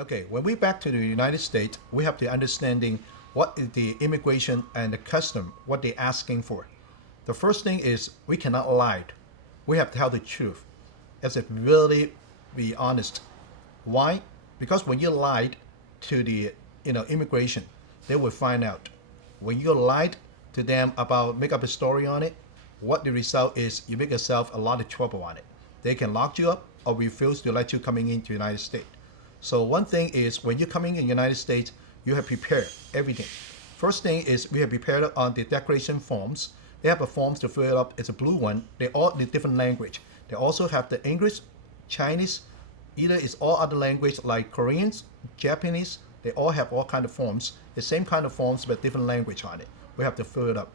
Okay, when we back to the United States, we have the understanding what is the immigration and the custom, what they're asking for. The first thing is we cannot lie. We have to tell the truth. As if really be honest. Why? Because when you lied to the immigration, they will find out. When you lied to them about make up a story on it, what the result is you make yourself a lot of trouble on it. They can lock you up or refuse to let you coming into the United States. So one thing is when you're coming in the United States, you have prepared everything. First thing is we have prepared on the declaration forms. They have a forms to fill it up. It's a blue one. They all the different language. They also have the English, Chinese, either it's all other language like Koreans, Japanese. They all have all kind of forms. The same kind of forms but different language on it. We have to fill it up.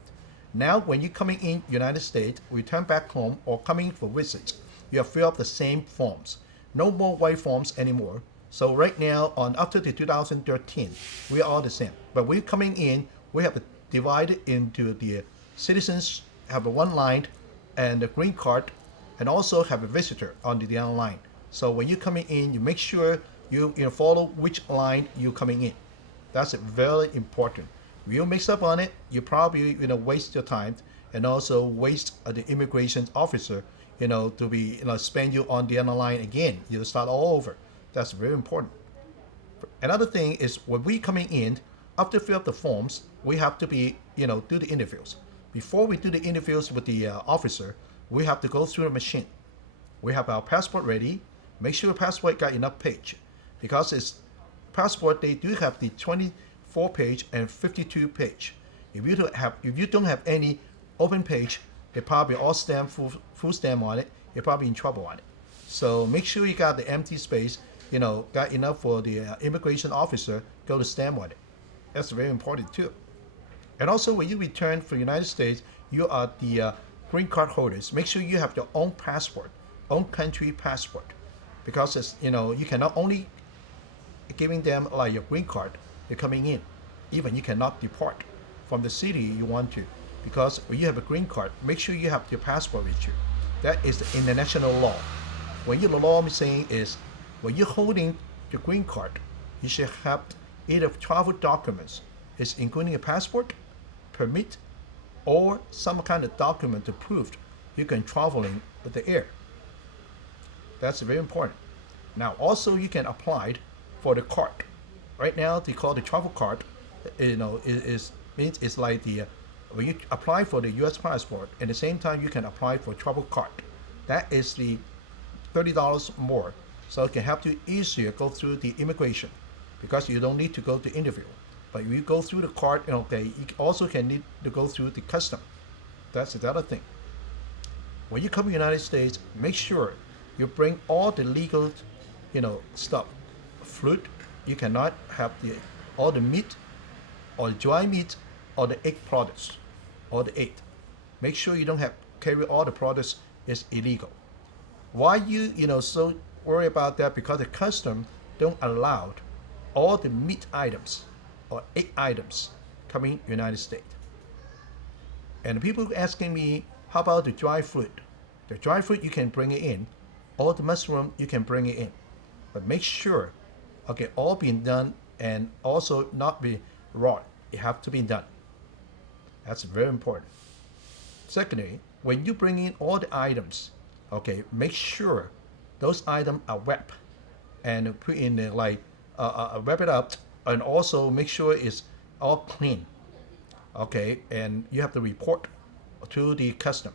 Now when you're coming in United States, return back home or coming for visits, you have fill up the same forms. No more white forms anymore. So right now, on after the 2013, we are all the same. But we're coming in, we have to divide it into the citizens have a one line and a green card, and also have a visitor on the other line. So when you're coming in, you make sure you follow which line you're coming in. That's very important. If you mix up on it, you probably waste your time and also waste the immigration officer to be spend you on the other line again. You start all over. That's very important. Another thing is when we coming in, after fill up the forms, we have to be, do the interviews. Before we do the interviews with the officer, we have to go through the machine. We have our passport ready. Make sure passport got enough page, because it's passport. They do have the 24 page and 52 page. If you don't have any open page, they probably all stamp full stamp on it. You're probably in trouble on it. So make sure you got the empty space. Got enough for the immigration officer go to stamp on it. That's very important too. And also, when you return for the United States, you are the green card holders. Make sure you have your own passport, own country passport, because it's you cannot only giving them like your green card. You're coming in, even you cannot depart from the city you want to, because when you have a green card, make sure you have your passport with you. That is the international law. When the law is saying is when you're holding your green card, you should have either travel documents, is including a passport, permit, or some kind of document to prove you can traveling with the air. That's very important. Now also you can apply for the card. Right now they call the travel card. Is means it's like the when you apply for the U.S. passport, at the same time you can apply for travel card. That is the $30 more, so it can help you easier go through the immigration, because you don't need to go to interview. But if you go through the card, you also can need to go through the custom. That's the other thing. When you come to the United States, make sure you bring all the legal, stuff. Fruit, you cannot have all the meat, or dry meat, or the egg products, or the egg. Make sure you don't have carry all the products is illegal. Why you so worry about that? Because the custom don't allow all the meat items or egg items coming United States. And people asking me, how about the dry fruit? The dry fruit you can bring it in, or the mushroom you can bring it in, but make sure, all being done and also not be raw. It have to be done. That's very important. Secondly, when you bring in all the items, make sure those items are wrapped and put in the, wrap it up, and also make sure it's all clean. And you have to report to the custom.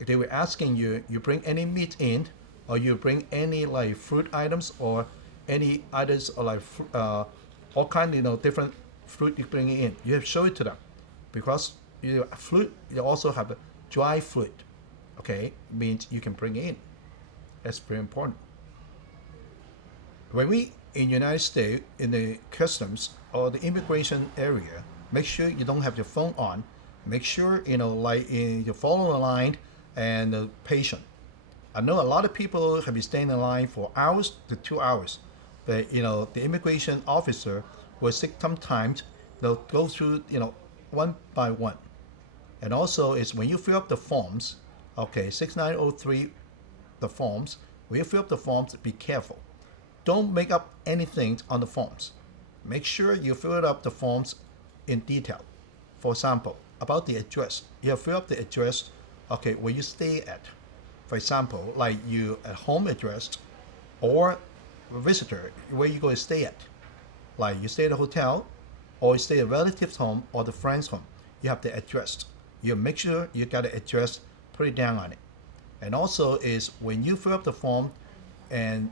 If they were asking you, you bring any meat in, or you bring any like fruit items or any others, or like all kind different fruit you bring in, you have to show it to them, because fruit you also have a dry fruit. Means you can bring it in. That's very important. When we in United States in the customs or the immigration area, make sure you don't have your phone on. Make sure you follow the line and the patient. I know a lot of people have been staying in line for hours to 2 hours, but the immigration officer will take some time. They'll go through one by one. And also is when you fill up the forms, 6903, the forms, when you fill up the forms, be careful. don't make up anything on the forms. Make sure you fill it up the forms in detail. For example, about the address, you have fill up the address, okay, where you stay at. For example, like you at home address or a visitor, where you go to stay at. Like you stay at a hotel or you stay at a relative's home or the friend's home. You have the address. You make sure you got the address, put it down on it. And also is when you fill up the form and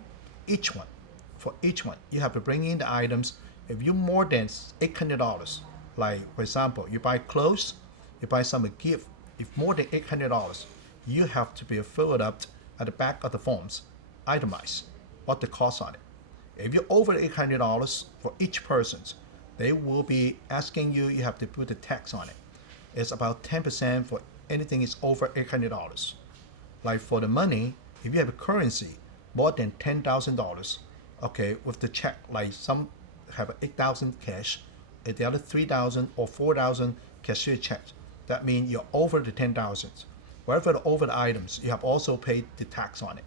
for each one, you have to bring in the items. If you more than $800, like for example, you buy clothes, you buy some gift, if more than $800, you have to be filled up at the back of the forms, itemize what the cost on it. If you're over $800 for each person, they will be asking you, you have to put the tax on it. It's about 10% for anything is over $800. Like for the money, if you have a currency more than $10,000, okay, with the check, like some have 8,000 cash, and the other 3,000 or 4,000 cashier checks. That means you're over the 10,000. Wherever the over the items, you have also paid the tax on it.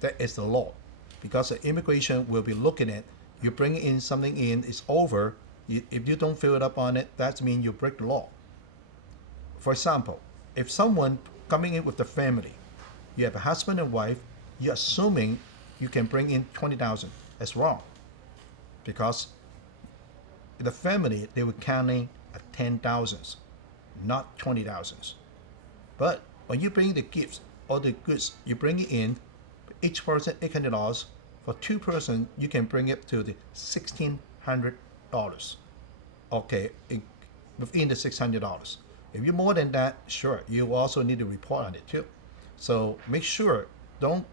That is the law, because the immigration will be looking at you bring in something in, it's over. If you don't fill it up on it, that means you break the law. For example, if someone coming in with the family, you have a husband and wife, you're assuming you can bring in 20,000. That's wrong, because the family they were counting at 10,000, not 20,000. But when you bring the gifts or the goods, you bring it in, each person $800. For two person, you can bring it to the $1,600. Okay, within the $600. If you're more than that, sure, you also need to report on it too. So make sure, don't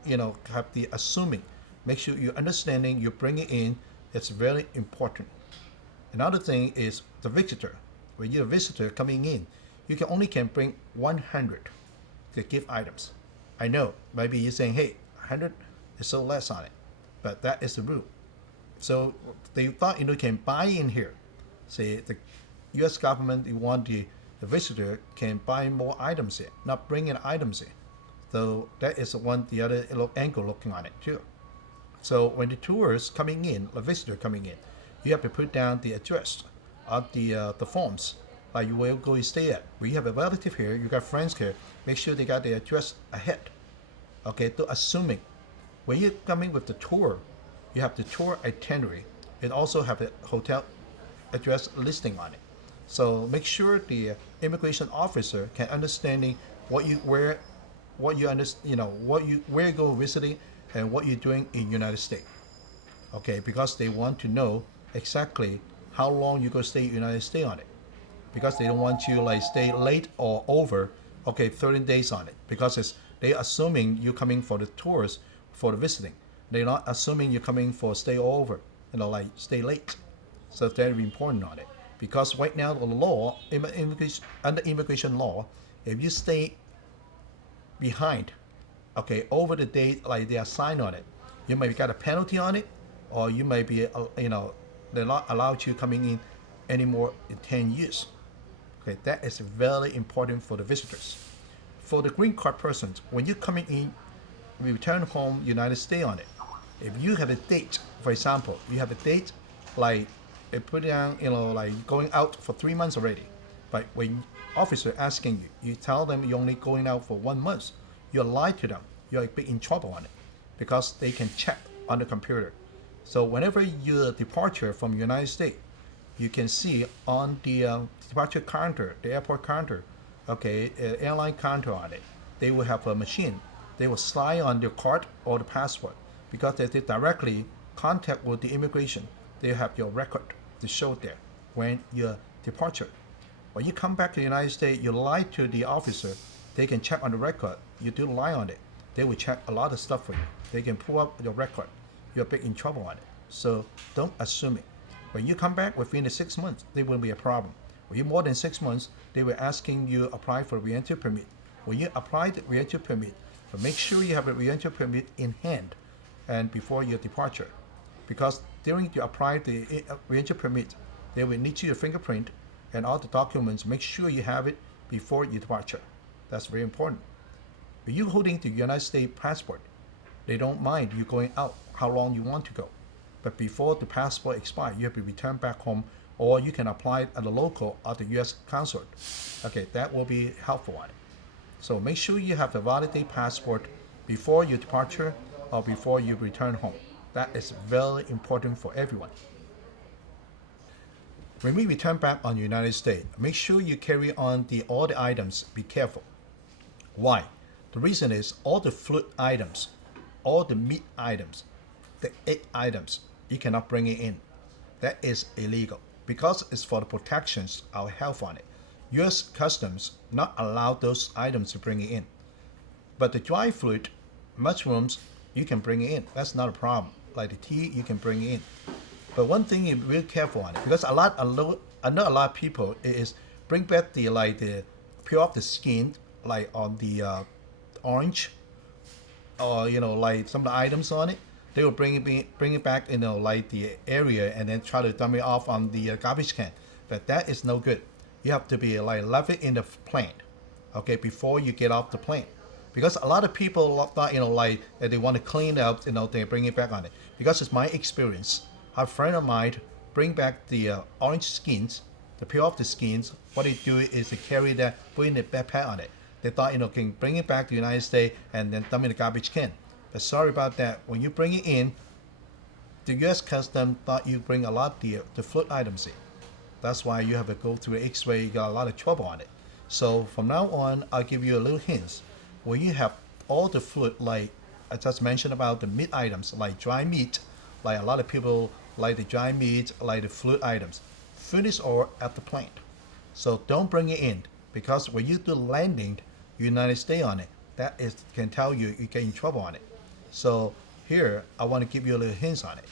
have the assuming. Make sure you're understanding, you bring it in. It's very important. Another thing is the visitor. When you're a visitor coming in, you can bring 100 the gift items. I know, maybe you're saying, hey, 100 is so less on it, but that is the rule. So they thought you can buy in here. Say the U.S. government, you want the visitor can buy more items in, not bring in items in. So that is the other angle looking on it too. So when the tourists coming in, the visitor coming in, you have to put down the address of the forms. Like you will go stay at. We have a relative here, you got friends here. Make sure they got the address ahead. Okay, so assuming when you're coming with the tour, you have the tour itinerary. It also have the hotel address listing on it. So make sure the immigration officer can understanding where you go visiting and what you're doing in United States. Okay, because they want to know exactly how long you go stay in United States on it. Because they don't want you like stay late or over, 13 days on it. Because they assuming you're coming for the tours, for the visiting. They're not assuming you're coming for stay over, like stay late. So it's very important on it. Because right now the law, under immigration law, if you stay behind, over the date like they assign on it, you may got a penalty on it, or you may be, they're not allowed you coming in anymore in 10 years. Okay, that is very important for the visitors. For the green card persons, when you're coming in, return home United States on it. If you have a date, for example, you have a date like put down, like going out for 3 months already. But when officer asking you, you tell them you're only going out for 1 month. You lie to them. You're in trouble on it because they can check on the computer. So whenever you departure from United States, you can see on the departure counter, the airport counter, airline counter on it. They will have a machine. They will slide on your card or the passport because they directly contact with the immigration. They have your record to show there when you departure. When you come back to the United States, you lie to the officer. They can check on the record. You do lie on it. They will check a lot of stuff for you. They can pull up your record. You're big in trouble on it. So don't assume it. When you come back within the 6 months, there will be a problem. When you're more than 6 months, they will asking you apply for a re-entry permit. When you apply the re-entry permit, so make sure you have a re-entry permit in hand and before your departure. Because during you apply the re-entry permit, they will need your fingerprint and all the documents. Make sure you have it before your departure. That's very important. When you're holding the United States passport, they don't mind you going out how long you want to go. but before the passport expires, you have to return back home, or you can apply it at the local at the U.S. consulate. Okay, that will be helpful on it. So make sure you have the validated passport before your departure or before you return home. That is very important for everyone. When we return back on the United States, make sure you carry on all the items. Be careful. Why? The reason is all the food items, all the meat items, the egg items, you cannot bring it in. That is illegal because it's for the protections, our health on it. U.S. Customs not allow those items to bring it in. But the dry fruit, mushrooms, you can bring it in. That's not a problem. Like the tea, you can bring it in. But one thing you be real careful on it because I know a lot of people is bring back the peel off the skin like on the orange or like some of the items on it. They will bring it back like the area and then try to dump it off on the garbage can. But that is no good. You have to be like left it in the plane, okay, before you get off the plane. Because a lot of people thought like that they want to clean up, they bring it back on it. Because it's my experience. A friend of mine bring back the orange skins, to peel off the skins. What they do is they carry that, put in the backpack on it. They thought can bring it back to the United States and then dump in the garbage can. But sorry about that. When you bring it in, the U.S. Customs thought you bring a lot of the food items in. That's why you have to go through the X-ray. You got a lot of trouble on it. So from now on, I'll give you a little hints. When you have all the food, like I just mentioned about the meat items, like dry meat, like a lot of people like the dry meat, like the food items, finish all at the plane. So don't bring it in because when you do landing, United States on it, that is can tell you get in trouble on it. So here I want to give you a little hints on it.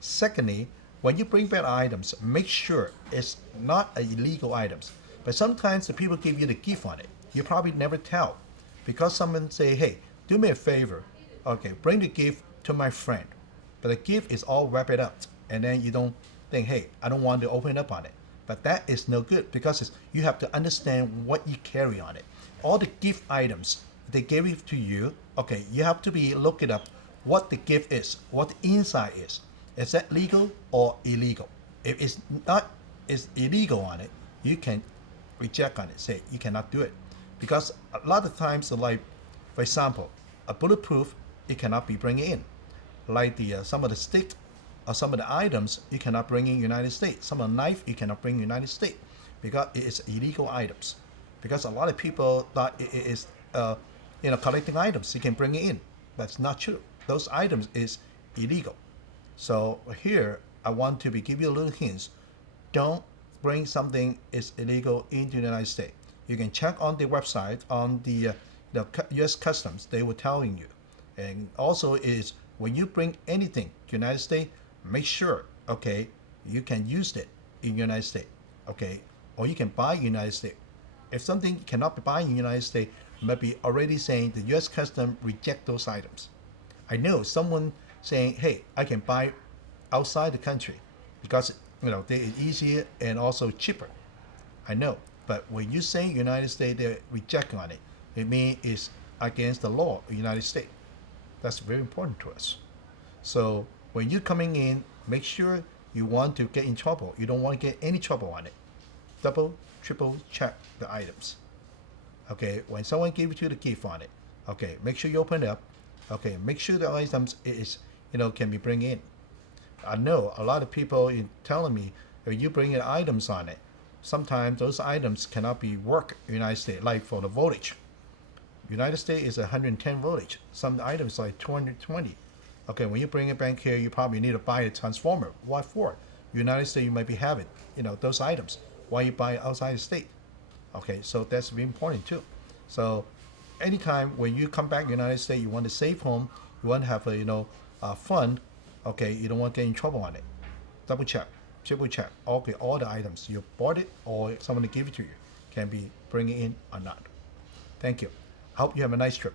Secondly, when you bring back items, make sure it's not illegal items. But sometimes the people give you the gift on it. You probably never tell because someone say, hey, do me a favor. Okay, bring the gift to my friend. But the gift is all wrapped up. And then you don't think, hey, I don't want to open up on it. But that is no good because you have to understand what you carry on it. All the gift items, they gave it to you. Okay, you have to look it up what the gift is, what the inside is. Is that legal or illegal? If it's illegal on it, you can reject on it. Say you cannot do it, because a lot of times, like for example, a bulletproof, it cannot be bring in. Like some of the stick or some of the items you cannot bring in United States. Some of the knife you cannot bring in United States because it is illegal items. Because a lot of people thought it is collecting items. You can bring it in. That's not true. Those items is illegal. So here I want to give you a little hints. Don't bring something is illegal into the United States. You can check on the website on the U.S. Customs. They will telling you. And also is when you bring anything to the United States, make sure you can use it in the United States. Or you can buy in the United States. If something cannot be bought in the United States, maybe already saying the U.S. Customs reject those items. I know someone saying, hey, I can buy outside the country because it's easier and also cheaper. I know, but when you say United States, they reject on it. It means it's against the law of the United States. That's very important to us. So when you're coming in, make sure you want to get in trouble. You don't want to get any trouble on it. Double, triple check the items. When someone gives you the gift on it, make sure you open it up. Make sure the items is can be bring in. I know a lot of people telling me if you bring in items on it, sometimes those items cannot be worked in the United States, like for the voltage. United States is 110 voltage. Some items like 220. When you bring it back here, you probably need to buy a transformer. What for? United States, you might be having, those items. Why you buy outside the state? So that's very important too. So anytime when you come back to the United States, you want to save home, you want to have fun. You don't want to get in trouble on it. Double check, triple check. All the items you bought it or someone give it to you can be bringing in or not. Thank you. I hope you have a nice trip.